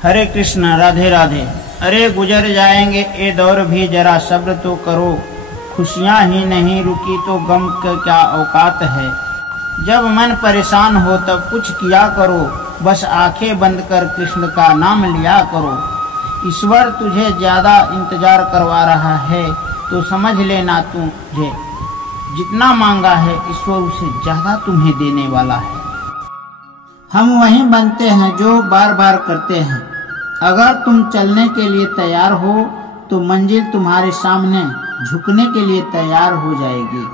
हरे कृष्ण, राधे राधे। अरे गुजर जाएंगे ये दौर भी, जरा सब्र तो करो। खुशियाँ ही नहीं रुकी तो गम का क्या औकात है। जब मन परेशान हो तब कुछ किया करो, बस आंखें बंद कर कृष्ण का नाम लिया करो। ईश्वर तुझे ज्यादा इंतजार करवा रहा है, तो समझ लेना तुझे जितना मांगा है ईश्वर उसे ज्यादा तुम्हें देने वाला है। हम वही बनते हैं जो बार बार करते हैं। अगर तुम चलने के लिए तैयार हो तो मंजिल तुम्हारे सामने झुकने के लिए तैयार हो जाएगी।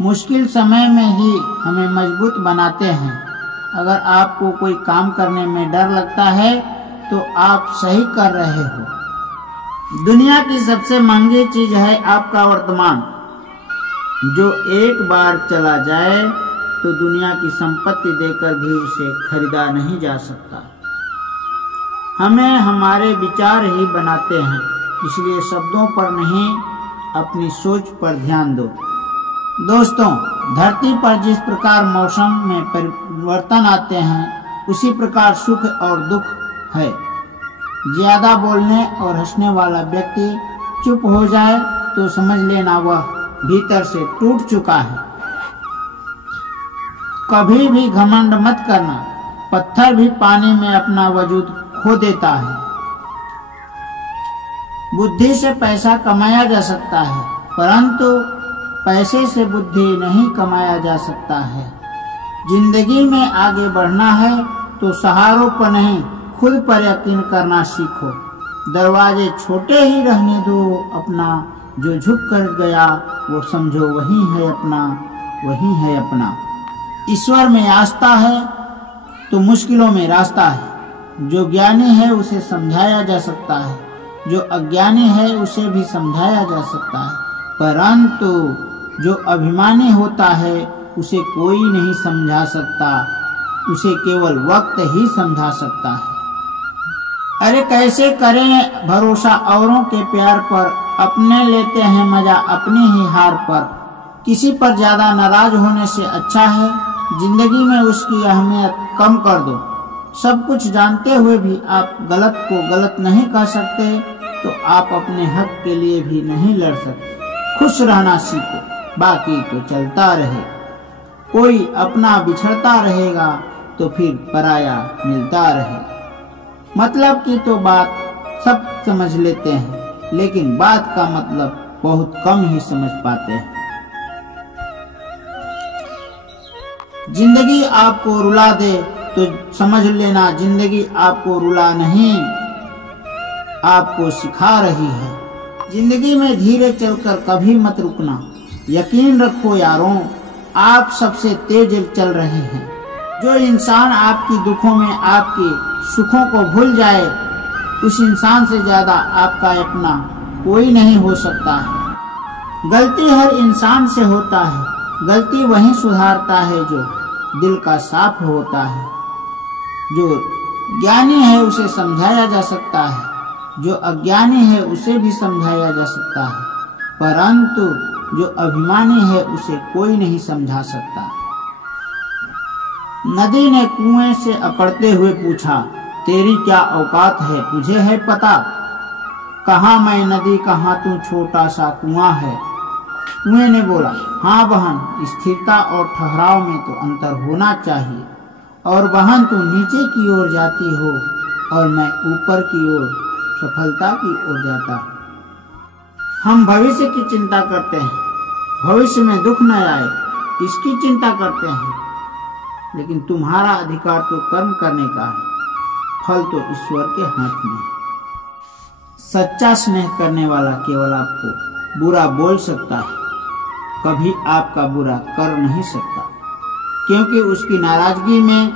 मुश्किल समय में ही हमें मजबूत बनाते हैं। अगर आपको कोई काम करने में डर लगता है तो आप सही कर रहे हो। दुनिया की सबसे महंगी चीज है आपका वर्तमान, जो एक बार चला जाए तो दुनिया की संपत्ति देकर भी उसे खरीदा नहीं जा सकता। हमें हमारे विचार ही बनाते हैं, इसलिए शब्दों पर नहीं अपनी सोच पर ध्यान दो। दोस्तों, धरती पर जिस प्रकार मौसम में परिवर्तन आते हैं उसी प्रकार सुख और दुख है। ज्यादा बोलने और हंसने वाला व्यक्ति चुप हो जाए तो समझ लेना वह भीतर से टूट चुका है। कभी भी घमंड मत करना, पत्थर भी पानी में अपना वजूद खो देता है। बुद्धि से पैसा कमाया जा सकता है, परंतु पैसे से बुद्धि नहीं कमाया जा सकता है। जिंदगी में आगे बढ़ना है तो सहारों पर नहीं खुद पर यकीन करना सीखो। दरवाजे छोटे ही रहने दो अपना, जो झुक कर गया वो समझो वही है अपना, वही है अपना। ईश्वर में आस्था है तो मुश्किलों में रास्ता है। जो ज्ञानी है उसे समझाया जा सकता है, जो अज्ञानी है उसे भी समझाया जा सकता है, परंतु जो अभिमानी होता है उसे कोई नहीं समझा सकता, उसे केवल वक्त ही समझा सकता है। अरे कैसे करें भरोसा औरों के प्यार पर, अपने लेते हैं मजा अपनी ही हार पर। किसी पर ज्यादा नाराज होने से अच्छा है जिंदगी में उसकी अहमियत कम कर दो। सब कुछ जानते हुए भी आप गलत को गलत नहीं कह सकते तो आप अपने हक के लिए भी नहीं लड़ सकते। खुश रहना सीखो, बाकी तो चलता रहे। कोई अपना बिछड़ता रहेगा तो फिर पराया मिलता रहे। मतलब की तो बात सब समझ लेते हैं, लेकिन बात का मतलब बहुत कम ही समझ पाते हैं। जिंदगी आपको रुला दे तो समझ लेना जिंदगी आपको रुला नहीं, आपको सिखा रही है। जिंदगी में धीरे चलकर कभी मत रुकना। यकीन रखो यारों, आप सबसे तेज चल रहे हैं। जो इंसान आपकी दुखों में आपके सुखों को भूल जाए, उस इंसान से ज्यादा आपका अपना कोई नहीं हो सकता है। गलती हर इंसान से होता है, गलती वही सुधारता है जो दिल का साफ होता है। जो ज्ञानी है उसे समझाया जा सकता है, जो अज्ञानी है उसे भी समझाया जा सकता है, परंतु जो अभिमानी है उसे कोई नहीं समझा सकता। नदी ने कुएं से अकड़ते हुए पूछा, तेरी क्या औकात है, तुझे है पता? कहाँ मैं नदी, कहाँ तू छोटा सा कुआं है। कुएं ने बोला, हाँ बहन, स्थिरता और ठहराव में तो अंतर होना चाहिए। और बहन तू नीचे की ओर जाती हो और मैं ऊपर की ओर सफलता की ओर जाता हूँ। हम भविष्य की चिंता करते हैं, भविष्य में दुख न आए इसकी चिंता करते हैं, लेकिन तुम्हारा अधिकार तो कर्म करने का है, फल तो ईश्वर के हाथ में है। सच्चा स्नेह करने वाला केवल आपको बुरा बोल सकता है, कभी आपका बुरा कर नहीं सकता, क्योंकि उसकी नाराजगी में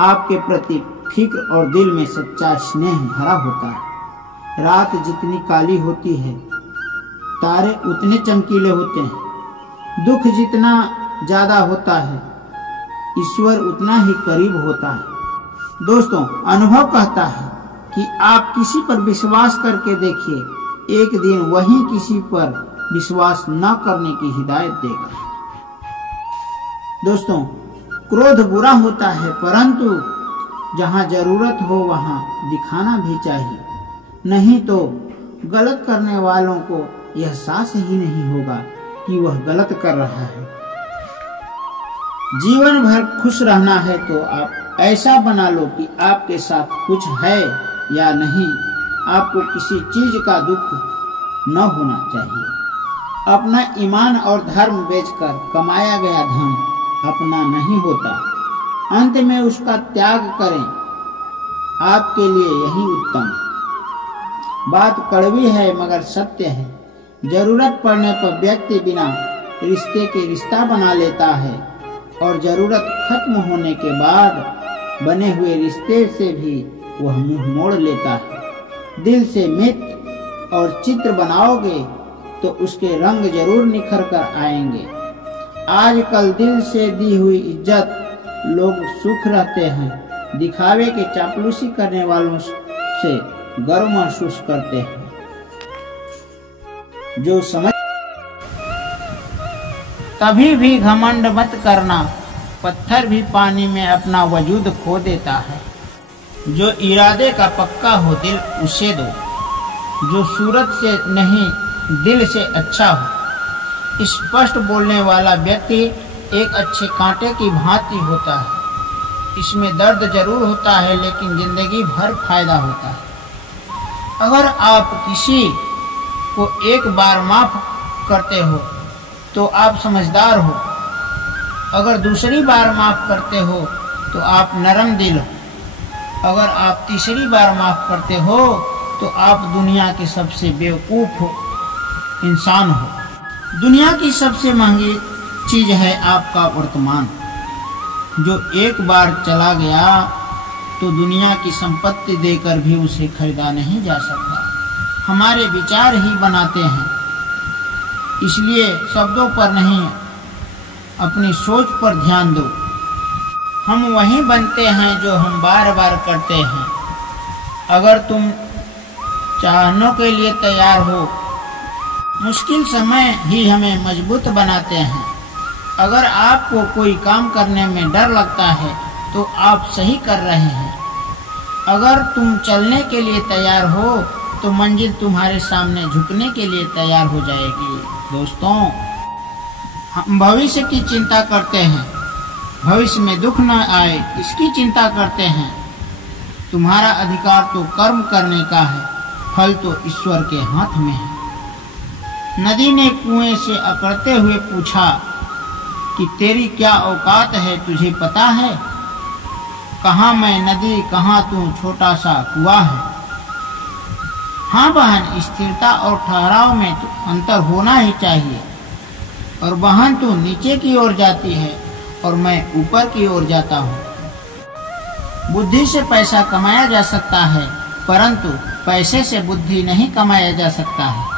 आपके प्रति फिक्र और दिल में सच्चा स्नेह भरा होता है। रात जितनी काली होती है तारे उतने चमकीले होते हैं। दुख जितना ज्यादा होता है ईश्वर उतना ही करीब होता है। दोस्तों, अनुभव कहता है कि आप किसी पर विश्वास करके देखिए, एक दिन वही किसी पर विश्वास न करने की हिदायत देगा। दोस्तों, क्रोध बुरा होता है, परंतु जहाँ जरूरत हो वहाँ दिखाना भी चाहिए, नहीं तो गलत करने वालों को यह एहसास ही नहीं होगा कि वह गलत कर रहा है। जीवन भर खुश रहना है तो आप ऐसा बना लो कि आपके साथ कुछ है या नहीं, आपको किसी चीज का दुख न होना चाहिए। अपना ईमान और धर्म बेचकर कमाया गया धन अपना नहीं होता, अंत में उसका त्याग करें, आपके लिए यही उत्तम। बात कड़वी है मगर सत्य है। जरूरत पड़ने पर व्यक्ति बिना रिश्ते के रिश्ता बना लेता है और जरूरत खत्म होने के बाद बने हुए रिश्ते से भी वह मुंह मोड़ लेता है। दिल से मित्र और चित्र बनाओगे तो उसके रंग जरूर निखर कर आएंगे। आजकल दिल से दी हुई इज्जत लोग सुख रहते हैं, दिखावे के चापलूसी करने वालों से गर्व महसूस करते हैं। जो समझ कभी भी घमंड मत करना, पत्थर भी पानी में अपना वजूद खो देता है। जो इरादे का पक्का हो दिल उसे दो, जो सूरत से नहीं दिल से अच्छा हो। स्पष्ट बोलने वाला व्यक्ति एक अच्छे कांटे की भांति होता है। इसमें दर्द जरूर होता है लेकिन जिंदगी भर फायदा होता है। अगर आप किसी को एक बार माफ करते हो तो आप समझदार हो, अगर दूसरी बार माफ करते हो तो आप नरम दिल हो, अगर आप तीसरी बार माफ करते हो तो आप दुनिया के सबसे बेवकूफ हो इंसान हो। दुनिया की सबसे महंगी चीज है आपका वर्तमान, जो एक बार चला गया तो दुनिया की संपत्ति देकर भी उसे खरीदा नहीं जा सकता। हमारे विचार ही बनाते हैं, इसलिए शब्दों पर नहीं अपनी सोच पर ध्यान दो। हम वही बनते हैं जो हम बार बार करते हैं। अगर तुम चाहने के लिए तैयार हो, मुश्किल समय ही हमें मजबूत बनाते हैं। अगर आपको कोई काम करने में डर लगता है तो आप सही कर रहे हैं। अगर तुम चलने के लिए तैयार हो तो मंजिल तुम्हारे सामने झुकने के लिए तैयार हो जाएगी। दोस्तों, हम भविष्य की चिंता करते हैं, भविष्य में दुख न आए इसकी चिंता करते हैं। तुम्हारा अधिकार तो कर्म करने का है, फल तो ईश्वर के हाथ में है। नदी ने कुएं से अकड़ते हुए पूछा कि तेरी क्या औकात है, तुझे पता है? कहाँ मैं नदी, कहाँ तू छोटा सा कुआं है। हाँ बहन, स्थिरता और ठहराव में तो अंतर होना ही चाहिए। और बहन तू नीचे की ओर जाती है और मैं ऊपर की ओर जाता हूँ। बुद्धि से पैसा कमाया जा सकता है, परंतु पैसे से बुद्धि नहीं कमाया जा सकता है।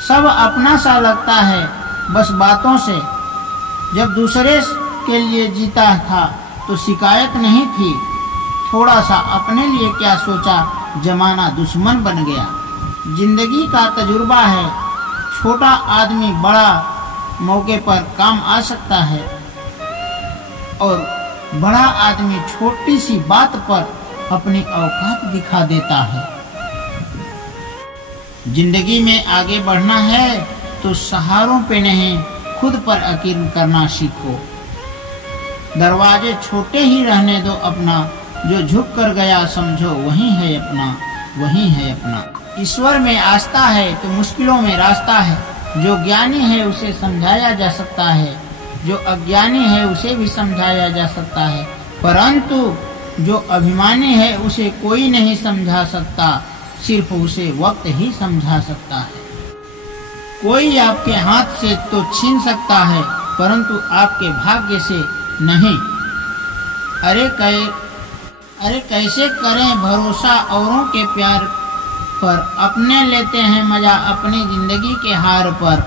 सब अपना सा लगता है बस बातों से। जब दूसरे के लिए जीता था तो शिकायत नहीं थी, थोड़ा सा अपने लिए क्या सोचा, जमाना दुश्मन बन गया। जिंदगी का तजुर्बा है, छोटा आदमी बड़ा मौके पर काम आ सकता है और बड़ा आदमी छोटी सी बात पर अपनी औकात दिखा देता है। जिंदगी में आगे बढ़ना है तो सहारों पे नहीं, खुद पर यकीन करना सीखो। दरवाजे छोटे ही रहने दो अपना, जो झुक कर गया समझो वही है अपना, वही है अपना। ईश्वर में आस्था है तो मुश्किलों में रास्ता है। जो ज्ञानी है उसे समझाया जा सकता है, जो अज्ञानी है उसे भी समझाया जा सकता है, परंतु जो अभिमानी है उसे कोई नहीं समझा सकता, सिर्फ उसे वक्त ही समझा सकता है। कोई आपके हाथ से तो छीन सकता है परंतु आपके भाग्य से नहीं। अरे कैसे करें भरोसा औरों के प्यार पर, अपने लेते हैं मजा अपनी जिंदगी के हार पर।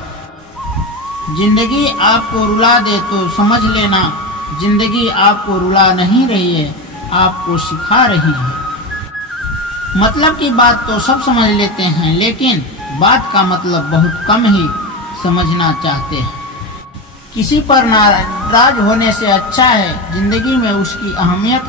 जिंदगी आपको रुला दे तो समझ लेना, जिंदगी आपको रुला नहीं रही है, आपको सिखा रही है। मतलब की बात तो सब समझ लेते हैं, लेकिन बात का मतलब बहुत कम ही समझना चाहते हैं। किसी पर नाराज होने से अच्छा है जिंदगी में उसकी अहमियत